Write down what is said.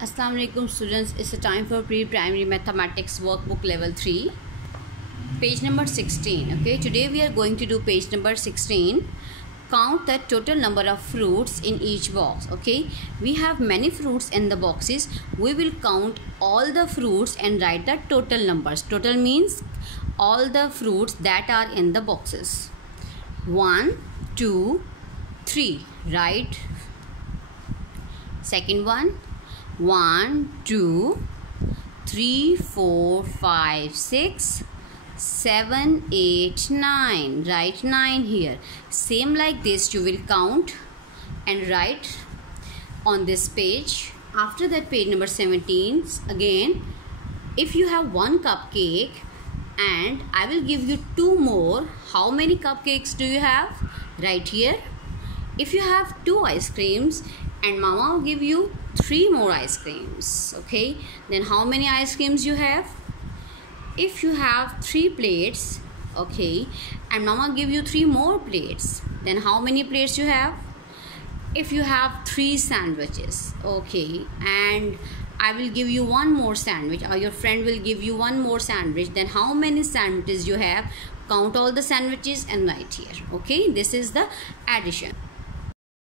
Assalamu alaikum students, it's a time for pre-primary mathematics workbook level 3 page number 16. Okay, today we are going to do page number 16. Count the total number of fruits in each box. Okay, we have many fruits in the boxes. We will count all the fruits and write the total numbers. Total means all the fruits that are in the boxes. 1 2 3, right? Second one, 1 2 3 4 5 6 7 8 9, write 9 here. Same like this you will count and write on this page. After that, page number 17, again, if you have one cupcake and I will give you two more, how many cupcakes do you have? Right here. If you have two ice creams and mama will give you three more ice creams, okay, then how many ice creams you have? If you have three plates, okay, and mama give you three more plates, then how many plates you have? If you have three sandwiches, okay, and I will give you one more sandwich, or your friend will give you one more sandwich, then how many sandwiches you have? Count all the sandwiches and write here. Okay, this is the addition.